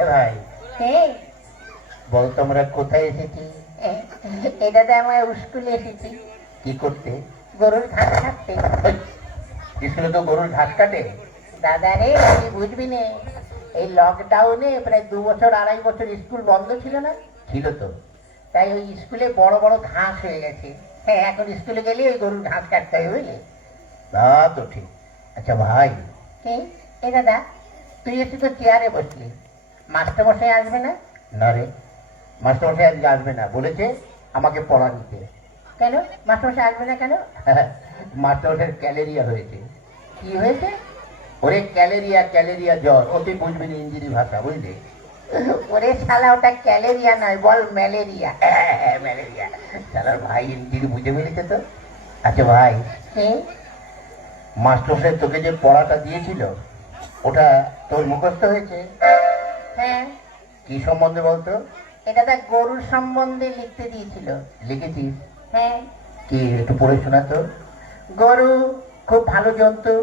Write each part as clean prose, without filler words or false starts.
এ ভাই, কে? বল তোমরা কোথায় এসেছি? এ দাদা, আমরা স্কুলে এসেছি কি করতে? গরুর ঘাস কাটতে। স্কুলে তো গরুর ঘাস কাটে। দাদা রে, তুই বুঝবি নে, এই লকডাউনে প্রায় 2 বছর 2.5 বছর স্কুল বন্ধ ছিল না? ছিল তো। তাই ওই স্কুলে বড় বড় ঘাস হয়ে গেছে। হ্যাঁ, এখন স্কুলে গেলে ওই গরুর ঘাস কাটতে হবে, বুঝলি? তা তো ঠিক। আচ্ছা ভাই, কে? এ দাদা, তুই একটু তো চেয়ারে বসলি, মাস্টার মশাই আসবে না? না রে, মাস্টারমশাই আজকে আসবে না, বলেছে আমাকে পড়া নিতে। কেন মাস্টার মশাই আসবে না কেন? মাস্টারমশাইয়ের ক্যালেরিয়া হয়েছে। কি হয়েছে? ওরে ক্যালেরিয়া, ক্যালেরিয়া জ্বর। ও তুই বুঝবি না ইঞ্জিনি ভাষা, বুঝলি? ওরে শালা, ওটা ক্যালেরিয়া নয়, বল ম্যালেরিয়া। ম্যালেরিয়া। শালার ভাই ইঞ্জিনি বুঝে ফেলেছে তো। আচ্ছা ভাই, কে? মাস্টারমশাই তোকে যে পড়াটা দিয়েছিল ওটা তোর মুখস্থ হয়েছে? হ্যাঁ। কি সম্বন্ধে বলতো? এটা তো গরুর সম্বন্ধে লিখতে দিয়েছিল। লিখেছিস? হ্যাঁ। কি একটু পড়ে শোনা তো। গরু খুব ভালো জন্তু।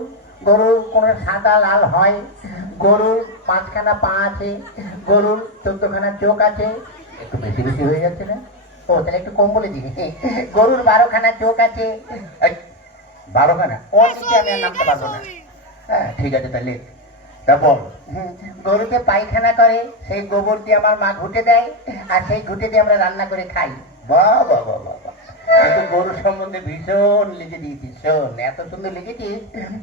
গরুর কোনো সাদা লাল হয়। গরুর 5খানা পা আছে। গরুর 14খানা চোখ আছে। একটু বেশি বেশি হয়ে যাচ্ছে না? ও তাহলে একটু কম বলে দিবি। গরুর 12খানা চোখ আছে। এই, 12খানা? ও নিচে আমি আর নামতে পারবো না। হ্যাঁ ঠিক আছে, তাহলে তা বল। গরুতে পায়খানা করে, সেই গোবর দিয়ে আমার মা ঘুটে দেয়, আর সেই ঘুটে দিয়ে আমরা রান্না করে খাই। বাহ বাহ বাহ বাহ বাহ। কিন্তু গরুর সম্বন্ধে ভীষণ লিখে দিয়েছিস। শোন, এত সুন্দর লিখেছিস,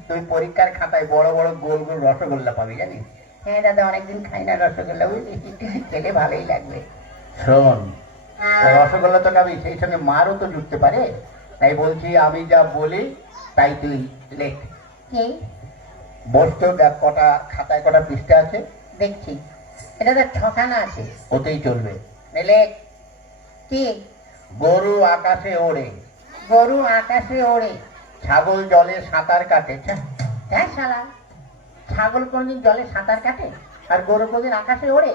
তুই পরীক্ষার খাতায় বড় বড় গোল গোল রসগোল্লা পাবি, জানিস? হ্যাঁ দাদা, অনেকদিন খাই না রসগোল্লা, বুঝলি? খেলে ভালোই লাগবে। শোন, রসগোল্লা তো খাবি, সেই সঙ্গে মারও তো জুটতে পারে। তাই বলছি, আমি যা বলি তাই তুই লেখ। কি? বস তো, দেখ কটা খাতায় কটা পৃষ্ঠা আছে। দেখছি, এটা তো 6খানা আছে। ওতেই চলবে। লেখ। কি? গরু আকাশে ওড়ে, গরু আকাশে ওড়ে। ছাগল জলে সাঁতার কাটে। হ্যাঁ শালা, ছাগল কোনদিন জলে সাঁতার কাটে? আর গরু কোনদিন আকাশে ওড়ে?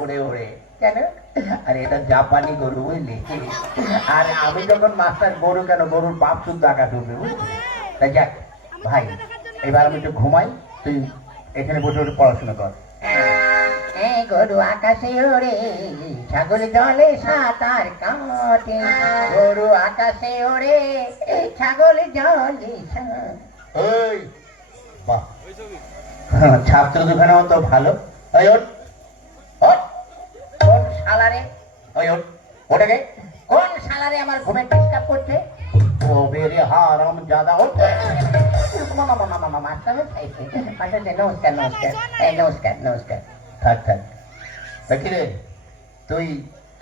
ওড়ে ওড়ে। কেন? আর এটা জাপানি গরু, বুঝলি? আর আমি যখন মাস্টার, গরু কেন, গরুর বাপ শুদ্ধ আকাশে উঠবে, বুঝলি? তাই যাক ভাই, এবার আমি একটু ঘুমাই, তুই এখানে বসে বসে পড়াশোনা কর। হ্যাঁ, গরু আকাশে ওড়ে, ছাগল জলে সাঁতার কাটে। গরু আকাশে ওড়ে, ছাগল জলে ওই বাহ, ছাত্র দুখানাও তো ভালো। ওই ওঠ, ওঠ। কোন শালারে? ওই ওঠ, ওটাকে। কোন শালারে আমার ঘুমের ডিস্টার্ব করছে? ও বেরে হারাম জাদা, ওঠ। মাস্টার নমস্কার নমস্কার। নমস্কার নমস্কার। থাক থাক। তা কি রে, তুই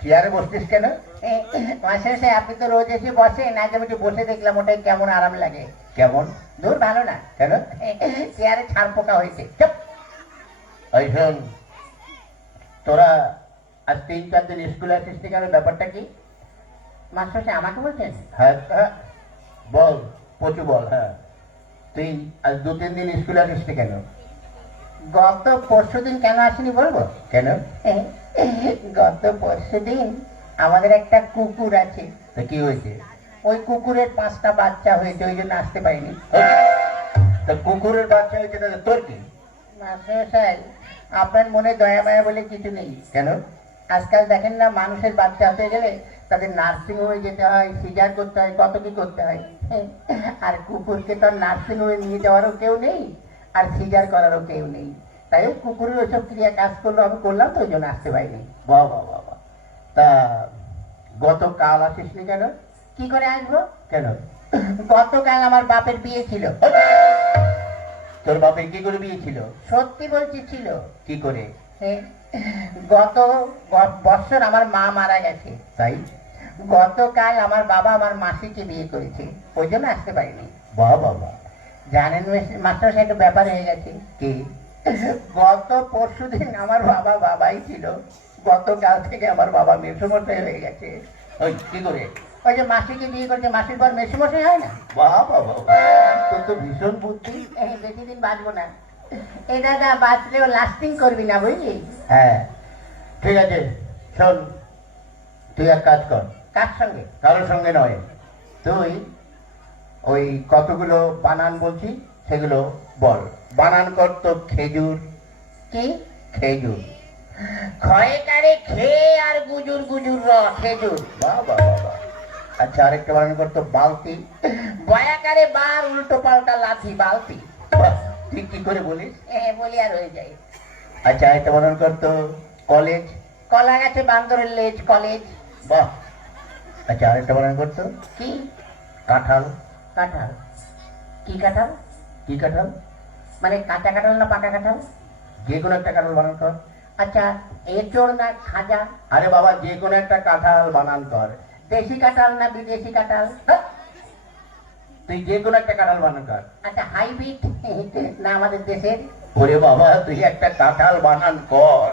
চেয়ারে বসতিস কেন? মাস্টার সাহেব, আপনি তো রোজ এসে বসেন, আজ আমি একটু বসে দেখলাম, ওটাই কেমন আরাম লাগে। কেমন? দূর, ভালো না। কেন? চেয়ারে ছাড় পোকা হয়েছে। চুপ। ওই শোন, তোরা আজ 3-4 দিন স্কুলে আসিস নি কেন, ব্যাপারটা কি? মাস্টার সাহেব আমাকে বলছেন? হ্যাঁ হ্যাঁ, বল, পচু বল। হ্যাঁ, তুই আজ 2-3 দিন স্কুলে আসিস নি কেন? গত পরশুদিন কেন আসেনি বলবো? কেন? গত পরশুদিন আমাদের একটা কুকুর আছে। তা কি হয়েছে? ওই কুকুরের 5টা বাচ্চা হয়েছে, ওই জন্য আসতে পারিনি। তা কুকুরের বাচ্চা হয়েছে, তাহলে তোর কি? মাস্টার সাহেব, আপনার মনে দয়া মায়া বলে কিছু নেই। কেন? আজকাল দেখেন না, মানুষের বাচ্চা হতে গেলে তাদের নার্সিং হোমে যেতে হয়, সিজার করতে হয়, কত কি করতে হয়। আর কুকুরকে তো নার্সিং হোমে নিয়ে যাওয়ারও কেউ নেই, আর সিজার করারও কেউ নেই। তাই ওই কুকুরের ওইসব ক্রিয়া কাজ করলো, আমি করলাম, তো ওই জন্য আসতে পারিনি। বাহ বাহ বাহ বাহ। তা গতকাল আসিস নি কেন? কি করে আসবো? কেন? গতকাল আমার বাপের বিয়ে ছিল। তোর বাপের কি করে বিয়ে ছিল? সত্যি বলছি, ছিল। কি করে? গত বছর আমার মা মারা গেছে, তাই গতকাল আমার বাবা আমার মাসিকে বিয়ে করেছে, ওই জন্য আসতে পারিনি। বাহ বাহ বাহ। জানেন মাস্টার সাহেব, একটা ব্যাপার হয়ে গেছে। কি? গত পরশুদিন আমার বাবা বাবাই ছিল, গতকাল থেকে আমার বাবা মেসোমশাই হয়ে গেছে। ওই কি করে? ওই যে মাসিকে বিয়ে করেছে, মাসির পর মেসোমশাই হয় না? বাহ বাহ বাহ। তোর তো ভীষণ বুদ্ধি। বেশি দিন বাঁচবো না। এ দাদা, বাঁচলেও লাস্টিং করবি না, বুঝলি? হ্যাঁ ঠিক আছে, শোন, তুই এক কাজ কর। কার সঙ্গে? কারোর সঙ্গে নয়, তুই ওই কতগুলো বানান বলছি সেগুলো বল। বানান কর তো, খেজুর, কি খেজুর। ক্ষয়কারে খেয়ে আর গুজুর গুজুর খেজুর। বাহ বাহ বাহ বাহ। আচ্ছা আরেকটা বানান করতো বালতি। বয়াকারে বার উল্টো পাল্টা লাথি বালতি। বাহ, তুই কি করে বলিস? বলি আর হয়ে যায়। আচ্ছা আরেকটা বানান করতো কলেজ। কলা গাছে বান্দরের লেজ কলেজ। বাহ। আচ্ছা আরেকটা বানান করতো কি কাঁঠাল। কাঁঠাল। কি কাঁঠাল? কি কাঁঠাল? মানে কাঁচা কাঁঠাল না পাকা কাঁঠাল? যে কোনো একটা কাঁঠাল বানান কর। আচ্ছা এঁচড় না খাজা? আরে বাবা যে কোনো একটা কাঁঠাল বানান কর। দেশি কাঁঠাল না বিদেশি কাঁঠাল? তুই যে কোনো একটা কাঁঠাল বানান কর। আচ্ছা হাইব্রিড না আমাদের দেশের? ওরে বাবা তুই একটা কাঁঠাল বানান কর।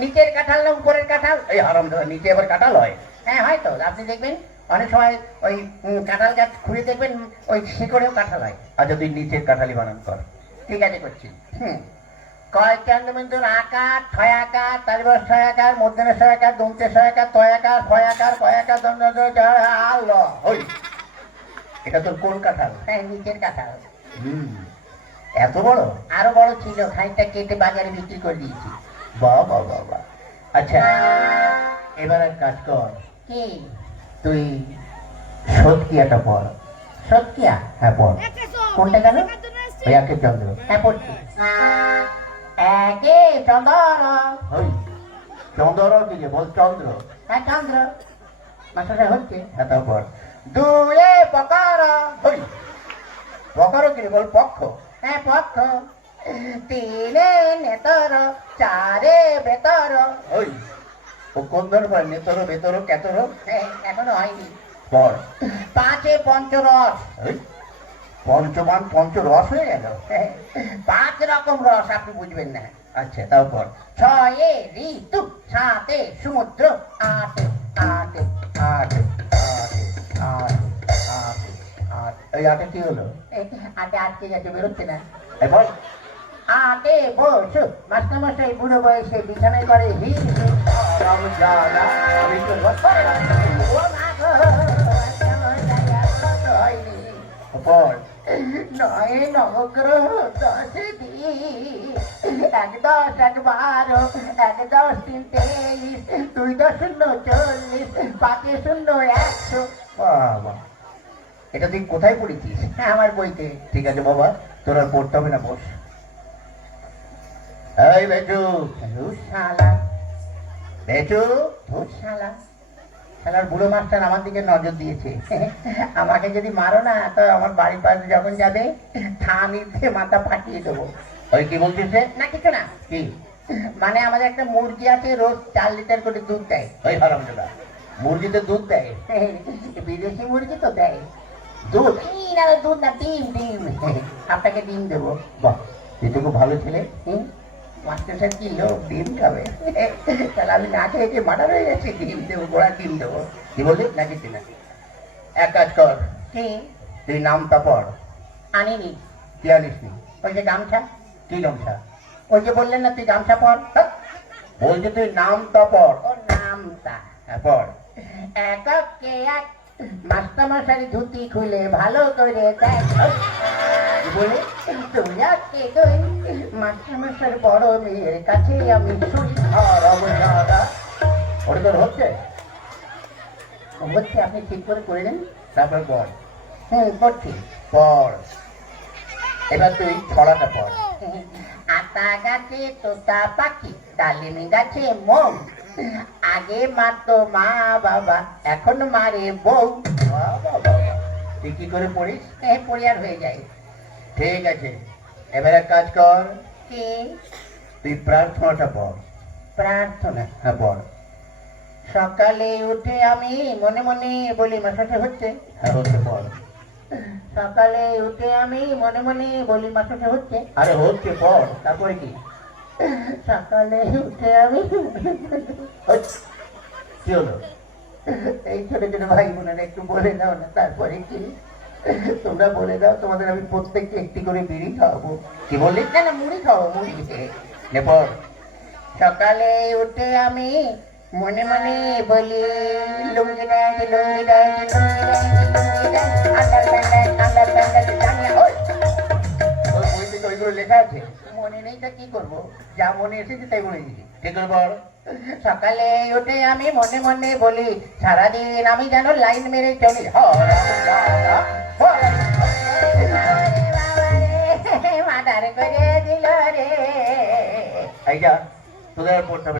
নিচের কাঁঠাল না উপরের কাঁঠাল? এই হারাম দাদা নিচে আবার কাঁঠাল হয়? হ্যাঁ হয়তো, আপনি দেখবেন অনেক সময় ওই কাঁঠাল গাছ খুঁড়ে দেখবেন ওই শিকড়েও কাঁঠাল হয়। আচ্ছা তুই নিচের কাঁঠালি বানান কর। ঠিক আছে করছি। কয় চন্দ্রবিন্দুর আকার ছয় আকার তালিবর ছয় আকার মধ্যে ছয় আকার দমতে ছয় আকার তয় আকার ছয় আকার কয় আকার আলো। ওই এটা তোর কোন কাঁঠাল? হ্যাঁ নিচের কাঁঠাল। হুম এত বড়? আরো বড় ছিল, খানিকটা কেটে বাজারে বিক্রি করে দিয়েছি। বাহ বাহ বাহ বাহ। আচ্ছা এবার এক কাজ কর, কি তুই সৎকিয়াটা পড়। সত্যিয়া? হ্যাঁ পড়। কোনটা গেল? ওই একে চন্দ্র। হ্যাঁ পড়ছি। একে চন্দ্র। ওই চন্দ্র কি যে বল চন্দ্র। হ্যাঁ চন্দ্র মাস্টার হচ্ছে। হ্যাঁ তাও পড়। দুয়ে পকার। ওই পকারও কি রে বল পক্ষ। হ্যাঁ পক্ষ। তিনে নেতর চারে বেতর। ওই ও কোন ধরনের পড়ে? নেতর বেতর কেতর? এখনো হয়নি। পড়। পাঁচে পঞ্চরস। ওই পঞ্চমান পঞ্চরস হয়ে গেল। পাঁচ রকম রস আপনি বুঝবেন না। আচ্ছা তাও পড়। ছয়ে ঋতু সাতে সমুদ্র আটে আটে আট আট আট আট আট এই আটে কি হলো? আটে আটকে গেছে, বেরোচ্ছে না। এই বল। আটে বস মাস্টারমশাই বুড়ো বয়সে বিছানায় করে হি রাম জানা আমি তো পড়। নয় নবগ্রহ দশে দিন এক দশ এক বারো এক দশ তিন 23 দুই দশ শূন্য 40 পাঁচে শূন্য 100। বাবা এটা তুই কোথায় পড়েছিস? আমার বইতে। ঠিক আছে বাবা তোর আর পড়তে হবে না, বস। এই বেচু শালা বেচু। শালা শালার বুড়ো মাস্টার আমার দিকে নজর দিয়েছে। আমাকে যদি মারো না তো আমার বাড়ির পাশে যখন যাবে থানিতে মাথা ফাটিয়ে দেবো। ওই কি বলছিস রে? না কিছু না। কি? মানে আমাদের একটা মুরগি আছে, রোজ 4 লিটার করে দুধ দেয়। ওই হারাম দাদা মুরগিতে দুধ দেয়? বিদেশি মুরগি তো দেয় দুধ? না দুধ না, ডিম ডিম। আপনাকে ডিম দেবো। বাহ তুই তো খুব ভালো ছেলে। মাস্টার সাহেব কি লোক ডিম খাবে? তাহলে আমি না খেয়ে মার্ডার হয়ে গেছে, ডিম দেবো, গোড়া ডিম দেবো। কি বললি? না কিছু না। এক কাজ কর, কি তুই নামটা পড়। আনিনি? কি আনিস নি? ওই যে গামছা। কি গামছা? ওই যে বললেন না তুই গামছা পর। বলছি তুই নামটা পড়। ওর নামটা হ্যাঁ পড়। এককে এক মাস্টারমশাই ধুতি খুলে ভালো করে দেখ। কি বলি? তুই আজকে তুই মাস্টারমশাই বড় মেয়ের কাছে আমি শুই। হারাম দাদা ওটা তোর হচ্ছে? হচ্ছে, আপনি ঠিক করে করে দেন। তারপর পড়। করছি। পড়। এবার তুই ছড়াটা পড়। আতা গাছে তোতা পাখি ডালিম গাছে মোম আগে মারতো মা বাবা এখন মারে বউ। বাহ, বাহ, বাহ, বাহ। তুই কি করে পড়িস? পরিবার হয়ে যায়। ঠিক আছে এবার এক কাজ কর, কি তুই প্রার্থনাটা পড়। প্রার্থনা? হ্যাঁ পড়। সকালে উঠে আমি মনে মনে বলি, মাসাটা হচ্ছে। হ্যাঁ হচ্ছে পড়। সকালে উঠে আমি মনে মনে বলি, মাসাটা হচ্ছে। আরে হচ্ছে পড়। তারপরে কি? সকালে উঠে আমি হচ্ছে। কি হলো? এই ছোট ছোট ভাই বোনেরা একটু বলে দাও না তারপরে কি? তোমরা বলে দাও, তোমাদের আমি প্রত্যেককে একটি করে বিড়ি খাওয়াবো। কি বললি? না না মুড়ি খাওয়াবো, মুড়ি। নে পড়। সকালে উঠে আমি মনে মনে বলি, লুঙ্গি ডাক লুঙ্গি ডাক লুঙ্গি ডাক লুঙ্গি ডাক আন্ডার প্যান্ডাল জানিয়া। ওই ওই বই থেকে ওইগুলো লেখা আছে? মনে নেই তা কি করবো, যা মনে এসেছে তাই বলে দিচ্ছি। ঠিক করে বল। সকালে উঠে আমি মনে মনে বলি, সারাদিন আমি যেন লাইন মেরে চলি। মাথার করে দিল রে। এই যা তোদের আর পড়তে হবে